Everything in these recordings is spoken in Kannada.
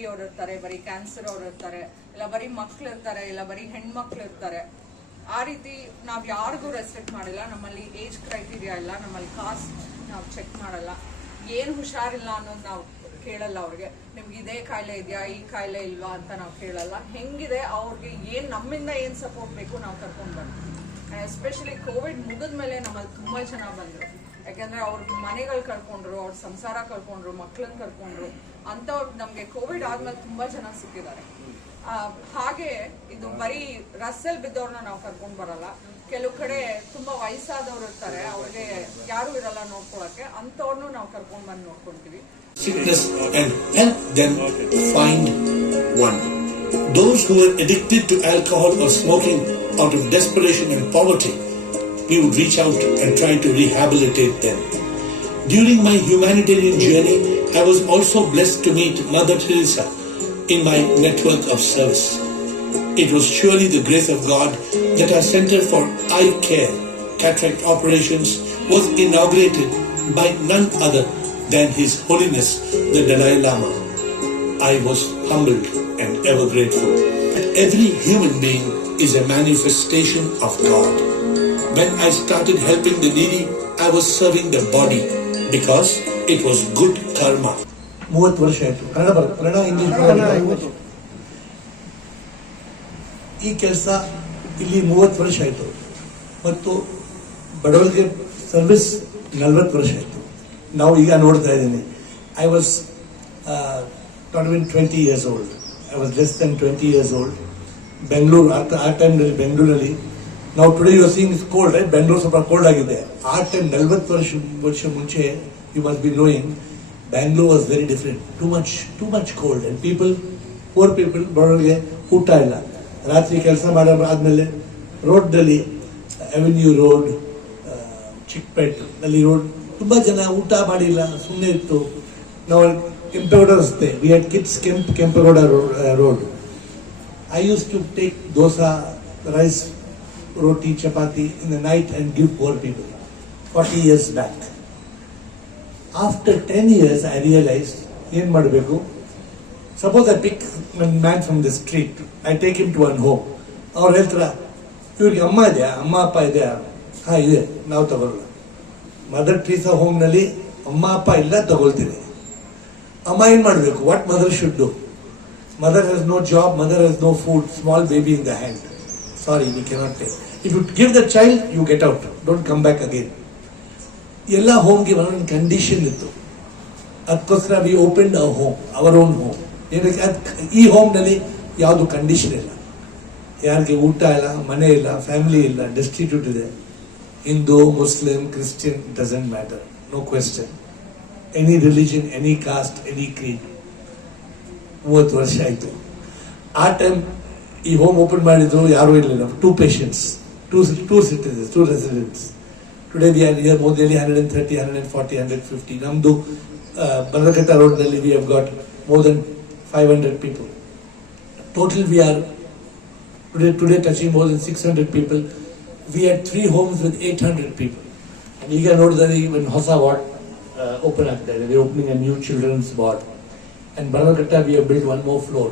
ಇರೋರು ಇರ್ತಾರೆ ಇಲ್ಲ ಬರೀ ಮಕ್ಳು ಇರ್ತಾರೆ ಇಲ್ಲ ಬರೀ ಹೆಣ್ಮಕ್ಳು ಇರ್ತಾರೆ ಆ ರೀತಿ ನಾವು ಯಾರಿಗೂ ರೆಸ್ಪೆಕ್ಟ್ ಮಾಡಿಲ್ಲ, ನಮ್ಮಲ್ಲಿ ಏಜ್ ಕ್ರೈಟೀರಿಯಾ ಇಲ್ಲ, ನಮ್ಮಲ್ಲಿ ಕಾಸ್ಟ್ ನಾವು ಚೆಕ್ ಮಾಡಲ್ಲ. ಏನು ಹುಷಾರಿಲ್ಲ ಅನ್ನೋದು ನಾವು ಕೇಳಲ್ಲ ಅವ್ರಿಗೆ. ನಿಮ್ಗೆ ಇದೇ ಕಾಯಿಲೆ ಇದೆಯಾ, ಈ ಕಾಯಿಲೆ ಇಲ್ವಾ ಅಂತ ನಾವು ಕೇಳಲ್ಲ. ಹೆಂಗಿದೆ, ಅವ್ರಿಗೆ ಏನು ನಮ್ಮಿಂದ ಏನು ಸಪೋರ್ಟ್ ಬೇಕು ನಾವು ಕರ್ಕೊಂಡ್ ಬರ್ತೀವಿ ಎಸ್ಪೆಷಲಿ ಕೋವಿಡ್ ಮುಗಿದ್ಮೇಲೆ ನಮ್ಮಲ್ಲಿ ತುಂಬಾ ಜನ ಬಂದರು. ಯಾಕಂದ್ರೆ ಅವ್ರ ಮನೆಗಳು ಕಳ್ಕೊಂಡ್ರು ಅವ್ರ ಸಂಸಾರ ಕಳ್ಕೊಂಡ್ರು ಮಕ್ಳನ್ನ ಕಳ್ಕೊಂಡ್ರು ಅಂತವ್ರು ನಮ್ಗೆ ಕೋವಿಡ್ ಆದ್ಮೇಲೆ ತುಂಬಾ ಜನ ಸಿಕ್ಕಿದ್ದಾರೆ ಹಾಗೆ ಇದು ಬರೀ ರಸ್ಸಲ್ಲಿ ಬಿದ್ದವ್ರನ್ನ ನಾವು ಕರ್ಕೊಂಡ್ ಬರಲ್ಲ ಕೆಲವು ಕಡೆ ತುಂಬಾ ವಯಸ್ಸಾದವ್ರು ಇರ್ತಾರೆ ಅವ್ರಿಗೆ ಯಾರು ಇರಲ್ಲ ನೋಡ್ಕೊಳಕ್ಕೆ ಅಂತವ್ರನ್ನು ನಾವು ಕರ್ಕೊಂಡ್ ಬಂದು ನೋಡ್ಕೊಂತೀವಿ sickness and help them find one. Those who are addicted to alcohol or smoking out of desperation and poverty, we would reach out and try to rehabilitate them. During my humanitarian journey, I was also blessed to meet Mother Teresa in my network of service. It was surely the grace of God that our Center for Eye Care, Cataract Operations, was inaugurated by none other than His Holiness the Dalai Lama. I was humbled and ever grateful that every human being is a manifestation of God. When I started helping the needy, I was serving the body because it was good karma ಮೂವತ್ತು ವರ್ಷ ಆಯಿತು. ಕನ್ನಡ ಬರ ಕನ್ನಡ ಇಂಗ್ಲಿಷ್. ಈ ಕೆಲಸ ಇಲ್ಲಿ ಮೂವತ್ತು ವರ್ಷ ಆಯಿತು. ಮತ್ತು ಬಡವರಿಗೆ ಸರ್ವಿಸ್ ನಲವತ್ತು ವರ್ಷ ಆಯಿತು. ನಾವು ಈಗ ನೋಡ್ತಾ ಇದ್ದೀನಿ. I was not win twenty years old I was less than twenty years old Bengaluru ಆ ಆ ಟೈಮ್ನಲ್ಲಿ ಬೆಂಗಳೂರಲ್ಲಿ ನಾವು today you seen is cold right Bengaluru ಸ್ವಲ್ಪ ಕೋಲ್ಡ್ ಆಗಿದೆ. ಆ ಟೈಮ್ ನಲ್ವತ್ತು ವರ್ಷ ವರ್ಷ ಮುಂಚೆ you must be knowing Bangalore was very different too much too much cold and people poor people ಬಡವರಿಗೆ ಊಟ ಇಲ್ಲ. ರಾತ್ರಿ ಕೆಲಸ ಮಾಡೋ ಆದಮೇಲೆ ರೋಡ್ನಲ್ಲಿ ಅವೆನ್ಯೂ ರೋಡ್ ಚಿಕ್ಕಪೇಟ್ನಲ್ಲಿ ರೋಡ್ ತುಂಬ ಜನ ಊಟ ಮಾಡಿಲ್ಲ ಸುಮ್ಮನೆ ಇತ್ತು. ನಾವು ಕೆಂಪೇಗೌಡ ರಸ್ತೆ we had kits Kemp Kempegowda road I used to take dosa rice, roti, chapati in the night and give poor people. 40 years back. After 10 years, I realized, ಏನ್ ಮಾಡಬೇಕು? Suppose I pick one man from the street I take him to one home ಅವ್ರು ಹೇಳ್ತಾರ ಇವ್ರಿಗೆ ಅಮ್ಮ ಇದೆಯಾ ಅಮ್ಮ ಅಪ್ಪ ಇದೆಯಾ ಹಾಂ ಇದೆ ನಾವು ತಗೊಳ್ಳಲ್ಲ ಮದರ್ ಟ್ರೀಸಾ ಹೋಮ್ನಲ್ಲಿ ಅಮ್ಮ ಅಪ್ಪ ಇಲ್ಲ ತಗೊಳ್ತೀವಿ. ಅಮ್ಮ ಏನ್ ಮಾಡಬೇಕು? What mother should do Mother has no job mother has no food, small baby in the hand. Sorry, we cannot take if you give the child, you get out. Don't come back again. ಎಲ್ಲ ಹೋಮ್ಗೆ ಒಂದೊಂದು ಕಂಡೀಷನ್ ಇತ್ತು. ಅದಕ್ಕೋಸ್ಕರ we open a home our own home ಏನಕ್ಕೆ? ಈ ಹೋಮ್ನಲ್ಲಿ ಯಾವುದು ಕಂಡೀಷನ್ ಇಲ್ಲ. ಯಾರಿಗೆ ಊಟ ಇಲ್ಲ ಮನೆ ಇಲ್ಲ ಫ್ಯಾಮಿಲಿ ಇಲ್ಲ ಡಿಸ್ಟಿಟ್ಯೂಟ್ ಇದೆ. Hindu Muslim Christian doesn't matter no question any religion any caste any creed ಮೂವತ್ತು ವರ್ಷ ಆಯಿತು. ಆ ಟೈಮ್ ಈ ಹೋಮ್ ಓಪನ್ ಮಾಡಿದ್ರು ಯಾರೂ ಇರಲಿಲ್ಲ to patients to to citizens to residents today we are here more nearly hundred and thirty hundred and forty hundred fifty ನಮ್ಮದು Banakatta ರೋಡ್ನಲ್ಲಿ we have got more than five hundred people total we are today today touching more than six hundred people we are three homes with eight hundred people ಈಗ ನೋಡಿದರೆ ಇವನ್ ಹೊಸ ವಾರ್ಡ್ ಓಪನ್ ಆಗ್ತಾ ಇದೆ opening a new children's ward And Banaghatta, we have built one more floor.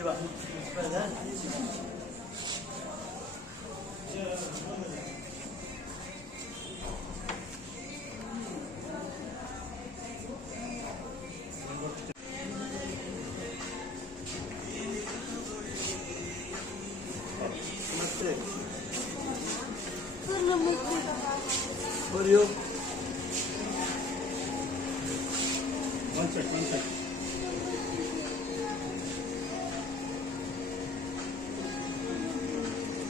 Shiva you. One sec, one sec.